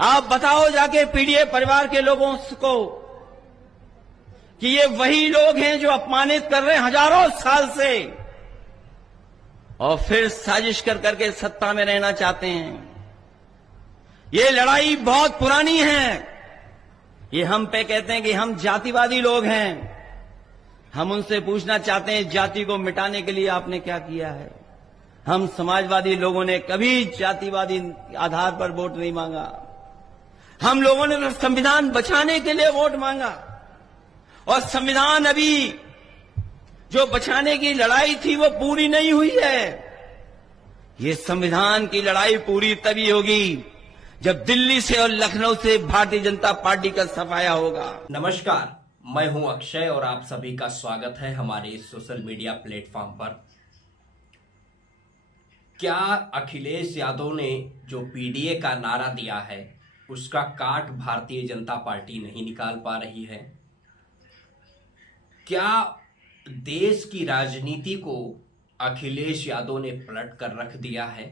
आप बताओ जाके पीडीए परिवार के लोगों को कि ये वही लोग हैं जो अपमानित कर रहे हैं हजारों साल से और फिर साजिश कर करके सत्ता में रहना चाहते हैं। ये लड़ाई बहुत पुरानी है। ये हम पे कहते हैं कि हम जातिवादी लोग हैं। हम उनसे पूछना चाहते हैं, जाति को मिटाने के लिए आपने क्या किया है? हम समाजवादी लोगों ने कभी जातिवादी आधार पर वोट नहीं मांगा। हम लोगों ने तो संविधान बचाने के लिए वोट मांगा और संविधान अभी जो बचाने की लड़ाई थी वो पूरी नहीं हुई है। ये संविधान की लड़ाई पूरी तभी होगी जब दिल्ली से और लखनऊ से भारतीय जनता पार्टी का सफाया होगा। नमस्कार, मैं हूं अक्षय और आप सभी का स्वागत है हमारे इस सोशल मीडिया प्लेटफॉर्म पर। क्या अखिलेश यादव ने जो पीडीए का नारा दिया है उसका काट भारतीय जनता पार्टी नहीं निकाल पा रही है? क्या देश की राजनीति को अखिलेश यादव ने पलट कर रख दिया है?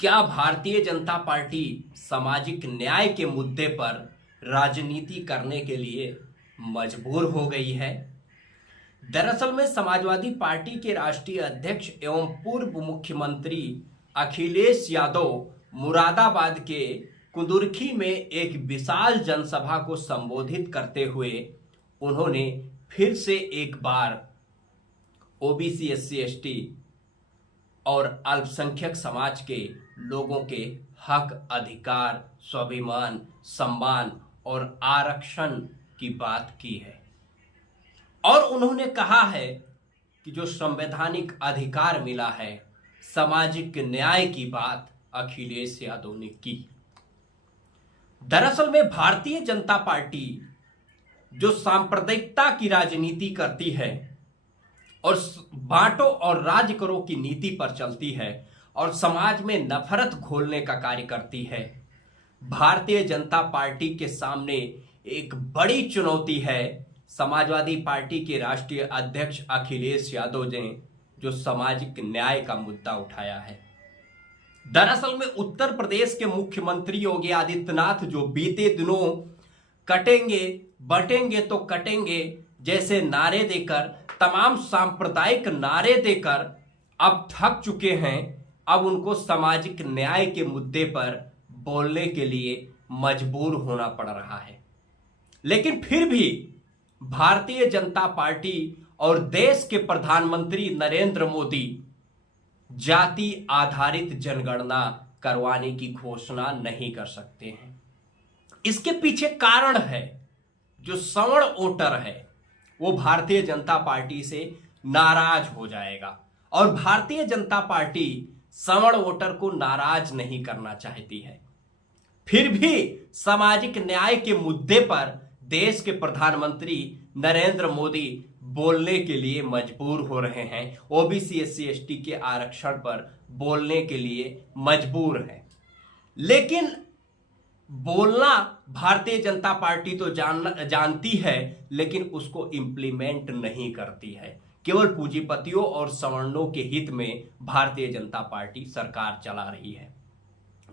क्या भारतीय जनता पार्टी सामाजिक न्याय के मुद्दे पर राजनीति करने के लिए मजबूर हो गई है? दरअसल में समाजवादी पार्टी के राष्ट्रीय अध्यक्ष एवं पूर्व मुख्यमंत्री अखिलेश यादव मुरादाबाद के कुंदुरखी में एक विशाल जनसभा को संबोधित करते हुए उन्होंने फिर से एक बार ओबीसी, एससी, एसटी और अल्पसंख्यक समाज के लोगों के हक, अधिकार, स्वाभिमान, सम्मान और आरक्षण की बात की है और उन्होंने कहा है कि जो संवैधानिक अधिकार मिला है, सामाजिक न्याय की बात अखिलेश यादव ने की। दरअसल में भारतीय जनता पार्टी जो सांप्रदायिकता की राजनीति करती है और बांटो और राज करो की नीति पर चलती है और समाज में नफरत घोलने का कार्य करती है, भारतीय जनता पार्टी के सामने एक बड़ी चुनौती है। समाजवादी पार्टी के राष्ट्रीय अध्यक्ष अखिलेश यादव ने जो सामाजिक न्याय का मुद्दा उठाया है। दरअसल में उत्तर प्रदेश के मुख्यमंत्री योगी आदित्यनाथ जो बीते दिनों कटेंगे बटेंगे तो कटेंगे जैसे नारे देकर, तमाम सांप्रदायिक नारे देकर अब थक चुके हैं। अब उनको सामाजिक न्याय के मुद्दे पर बोलने के लिए मजबूर होना पड़ रहा है। लेकिन फिर भी भारतीय जनता पार्टी और देश के प्रधानमंत्री नरेंद्र मोदी जाति आधारित जनगणना करवाने की घोषणा नहीं कर सकते हैं। इसके पीछे कारण है, जो सवर्ण वोटर है वो भारतीय जनता पार्टी से नाराज हो जाएगा और भारतीय जनता पार्टी सवर्ण वोटर को नाराज नहीं करना चाहती है। फिर भी सामाजिक न्याय के मुद्दे पर देश के प्रधानमंत्री नरेंद्र मोदी बोलने के लिए मजबूर हो रहे हैं। ओबीसी, एससी, एसटी के आरक्षण पर बोलने के लिए मजबूर हैं। लेकिन बोलना भारतीय जनता पार्टी तो जानती है, लेकिन उसको इंप्लीमेंट नहीं करती है। केवल पूंजीपतियों और सवर्णों के हित में भारतीय जनता पार्टी सरकार चला रही है।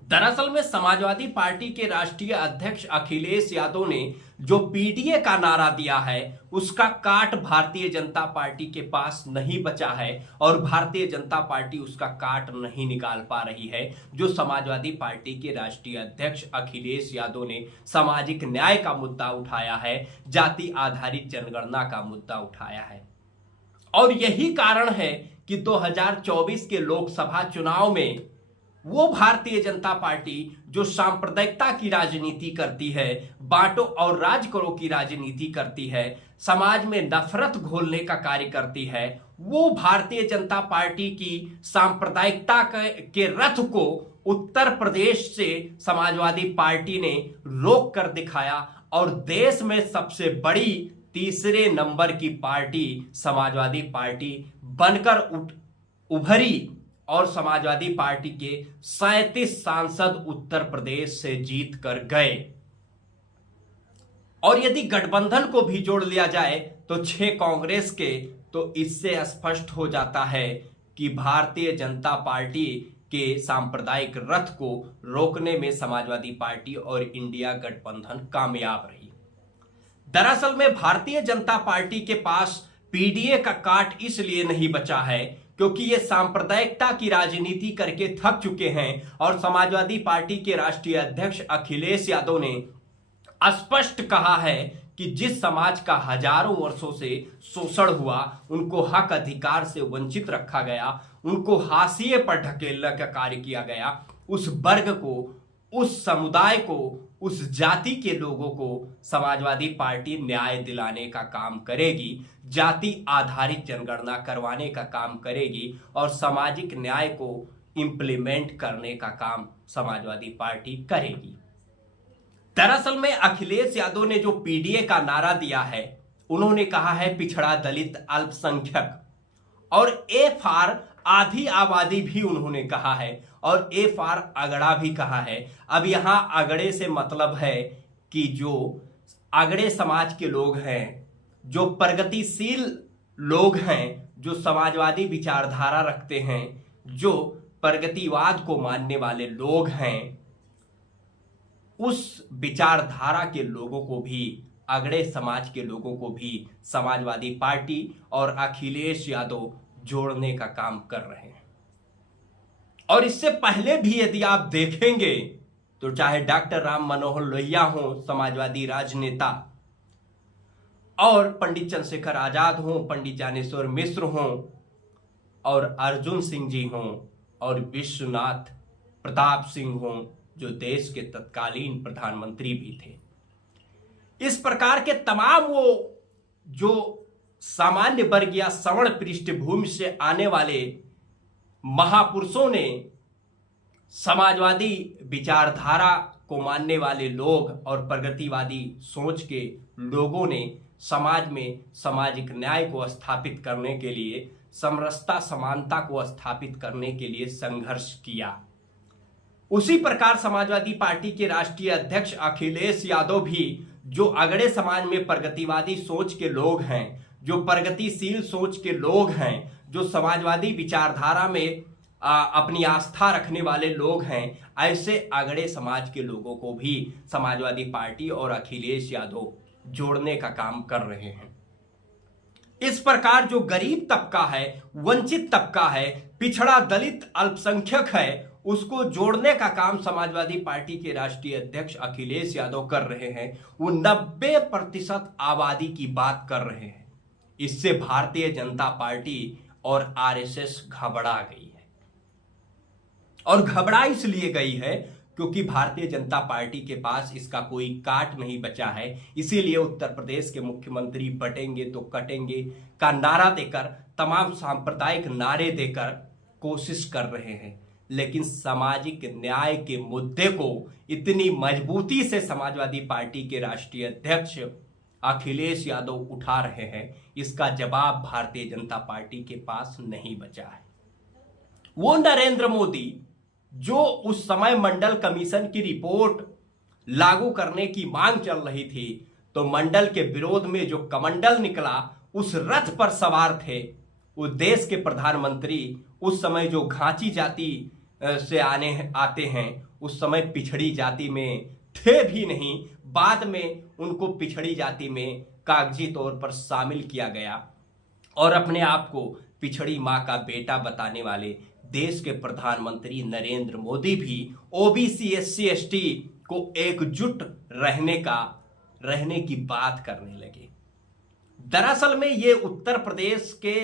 दरअसल में समाजवादी पार्टी के राष्ट्रीय अध्यक्ष अखिलेश यादव ने जो पीडीए का नारा दिया है उसका काट भारतीय जनता पार्टी के पास नहीं बचा है और भारतीय जनता पार्टी उसका काट नहीं निकाल पा रही है। जो समाजवादी पार्टी के राष्ट्रीय अध्यक्ष अखिलेश यादव ने सामाजिक न्याय का मुद्दा उठाया है, जाति आधारित जनगणना का मुद्दा उठाया है और यही कारण है कि 2024 के लोकसभा चुनाव में वो भारतीय जनता पार्टी जो सांप्रदायिकता की राजनीति करती है, बांटो और राज करो की राजनीति करती है, समाज में नफरत घोलने का कार्य करती है, वो भारतीय जनता पार्टी की सांप्रदायिकता के रथ को उत्तर प्रदेश से समाजवादी पार्टी ने रोक कर दिखाया और देश में सबसे बड़ी तीसरे नंबर की पार्टी समाजवादी पार्टी बनकर उभरी और समाजवादी पार्टी के 37 सांसद उत्तर प्रदेश से जीत कर गए। और यदि गठबंधन को भी जोड़ लिया जाए तो 6 कांग्रेस के, तो इससे स्पष्ट हो जाता है कि भारतीय जनता पार्टी के सांप्रदायिक रथ को रोकने में समाजवादी पार्टी और इंडिया गठबंधन कामयाब रही। दरअसल में भारतीय जनता पार्टी के पास पीडीए का काट इसलिए नहीं बचा है क्योंकि ये सांप्रदायिकता की राजनीति करके थक चुके हैं और समाजवादी पार्टी के राष्ट्रीय अध्यक्ष अखिलेश यादव ने स्पष्ट कहा है कि जिस समाज का हजारों वर्षों से शोषण हुआ, उनको हक अधिकार से वंचित रखा गया, उनको हाशिए पर ढकेलने का कार्य किया गया, उस वर्ग को, उस समुदाय को, उस जाति के लोगों को समाजवादी पार्टी न्याय दिलाने का काम करेगी, जाति आधारित जनगणना करवाने का काम करेगी और सामाजिक न्याय को इंप्लीमेंट करने का काम समाजवादी पार्टी करेगी। दरअसल में अखिलेश यादव ने जो पीडीए का नारा दिया है, उन्होंने कहा है पिछड़ा, दलित, अल्पसंख्यक और ए फॉर आधी आबादी भी उन्होंने कहा है और ए फॉर अगड़ा भी कहा है। अब यहां अगड़े से मतलब है कि जो अगड़े समाज के लोग हैं, जो प्रगतिशील लोग हैं, जो समाजवादी विचारधारा रखते हैं, जो प्रगतिवाद को मानने वाले लोग हैं, उस विचारधारा के लोगों को भी, अगड़े समाज के लोगों को भी समाजवादी पार्टी और अखिलेश यादव जोड़ने का काम कर रहे हैं। और इससे पहले भी यदि आप देखेंगे तो चाहे डॉक्टर राम मनोहर लोहिया हो, समाजवादी राजनेता, और पंडित चंद्रशेखर आजाद हो, पंडित ज्ञानेश्वर मिश्र हो, और अर्जुन सिंह जी हो, और विश्वनाथ प्रताप सिंह हो, जो देश के तत्कालीन प्रधानमंत्री भी थे। इस प्रकार के तमाम वो जो सामान्य वर्ग या सवर्ण पृष्ठभूमि से आने वाले महापुरुषों ने, समाजवादी विचारधारा को मानने वाले लोग और प्रगतिवादी सोच के लोगों ने समाज में सामाजिक न्याय को स्थापित करने के लिए, समरसता समानता को स्थापित करने के लिए संघर्ष किया। उसी प्रकार समाजवादी पार्टी के राष्ट्रीय अध्यक्ष अखिलेश यादव भी, जो अगड़े समाज में प्रगतिवादी सोच के लोग हैं, जो प्रगतिशील सोच के लोग हैं, जो समाजवादी विचारधारा में अपनी आस्था रखने वाले लोग हैं, ऐसे अगड़े समाज के लोगों को भी समाजवादी पार्टी और अखिलेश यादव जोड़ने का काम कर रहे हैं। इस प्रकार जो गरीब तबका है, वंचित तबका है, पिछड़ा, दलित, अल्पसंख्यक है, उसको जोड़ने का काम समाजवादी पार्टी के राष्ट्रीय अध्यक्ष अखिलेश यादव कर रहे हैं। वो 90% आबादी की बात कर रहे हैं। इससे भारतीय जनता पार्टी और आरएसएस घबरा गई है, और घबरा इसलिए गई है क्योंकि भारतीय जनता पार्टी के पास इसका कोई काट नहीं बचा है। इसीलिए उत्तर प्रदेश के मुख्यमंत्री बटेंगे तो कटेंगे का नारा देकर, तमाम सांप्रदायिक नारे देकर कोशिश कर रहे हैं, लेकिन सामाजिक न्याय के मुद्दे को इतनी मजबूती से समाजवादी पार्टी के राष्ट्रीय अध्यक्ष अखिलेश यादव उठा रहे हैं, इसका जवाब भारतीय जनता पार्टी के पास नहीं बचा है। वो नरेंद्र मोदी जो उस समय मंडल कमीशन की रिपोर्ट लागू करने की मांग चल रही थी, तो मंडल के विरोध में जो कमंडल निकला, उस रथ पर सवार थे उस देश के प्रधानमंत्री, उस समय जो घांची जाति से आते हैं, उस समय पिछड़ी जाति में थे भी नहीं, बाद में उनको पिछड़ी जाति में कागजी तौर पर शामिल किया गया और अपने आप को पिछड़ी मां का बेटा बताने वाले देश के प्रधानमंत्री नरेंद्र मोदी भी ओबीसी, एससी, एसटी को एकजुट रहने की बात करने लगे। दरअसल में ये उत्तर प्रदेश के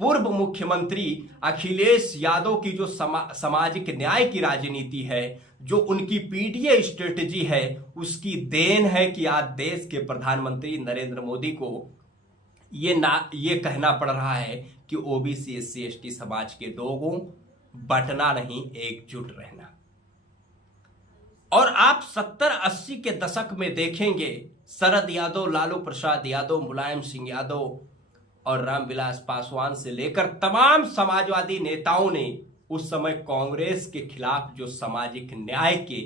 पूर्व मुख्यमंत्री अखिलेश यादव की जो सामाजिक न्याय की राजनीति है, जो उनकी पीडीए स्ट्रेटजी है, उसकी देन है कि आज देश के प्रधानमंत्री नरेंद्र मोदी को ये कहना पड़ रहा है कि ओबीसी, एससी, एसटी समाज के लोगों बंटना नहीं, एकजुट रहना। और आप 70-80 के दशक में देखेंगे, शरद यादव, लालू प्रसाद यादव, मुलायम सिंह यादव और रामविलास पासवान से लेकर तमाम समाजवादी नेताओं ने उस समय कांग्रेस के खिलाफ जो सामाजिक न्याय के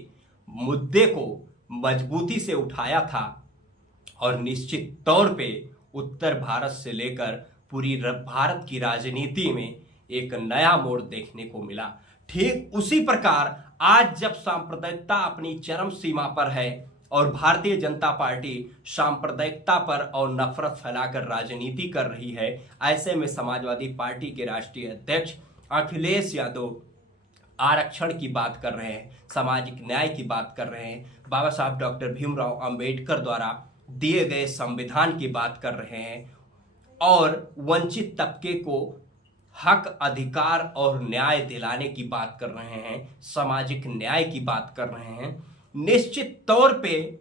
मुद्दे को मजबूती से उठाया था, और निश्चित तौर पे उत्तर भारत से लेकर पूरी भारत की राजनीति में एक नया मोड़ देखने को मिला। ठीक उसी प्रकार आज जब सांप्रदायिकता अपनी चरम सीमा पर है और भारतीय जनता पार्टी सांप्रदायिकता पर और नफरत फैलाकर राजनीति कर रही है, ऐसे में समाजवादी पार्टी के राष्ट्रीय अध्यक्ष अखिलेश यादव आरक्षण की बात कर रहे हैं, सामाजिक न्याय की बात कर रहे हैं, बाबा साहब डॉक्टर भीमराव अंबेडकर द्वारा दिए गए संविधान की बात कर रहे हैं और वंचित तबके को हक, अधिकार और न्याय दिलाने की बात कर रहे हैं, सामाजिक न्याय की बात कर रहे हैं। निश्चित तौर पे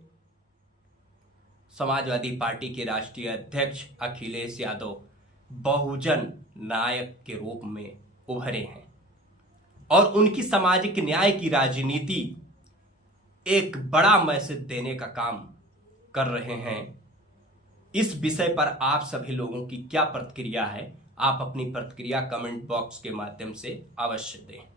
समाजवादी पार्टी के राष्ट्रीय अध्यक्ष अखिलेश यादव बहुजन नायक के रूप में उभरे हैं और उनकी सामाजिक न्याय की राजनीति एक बड़ा मैसेज देने का काम कर रहे हैं। इस विषय पर आप सभी लोगों की क्या प्रतिक्रिया है? आप अपनी प्रतिक्रिया कमेंट बॉक्स के माध्यम से अवश्य दें।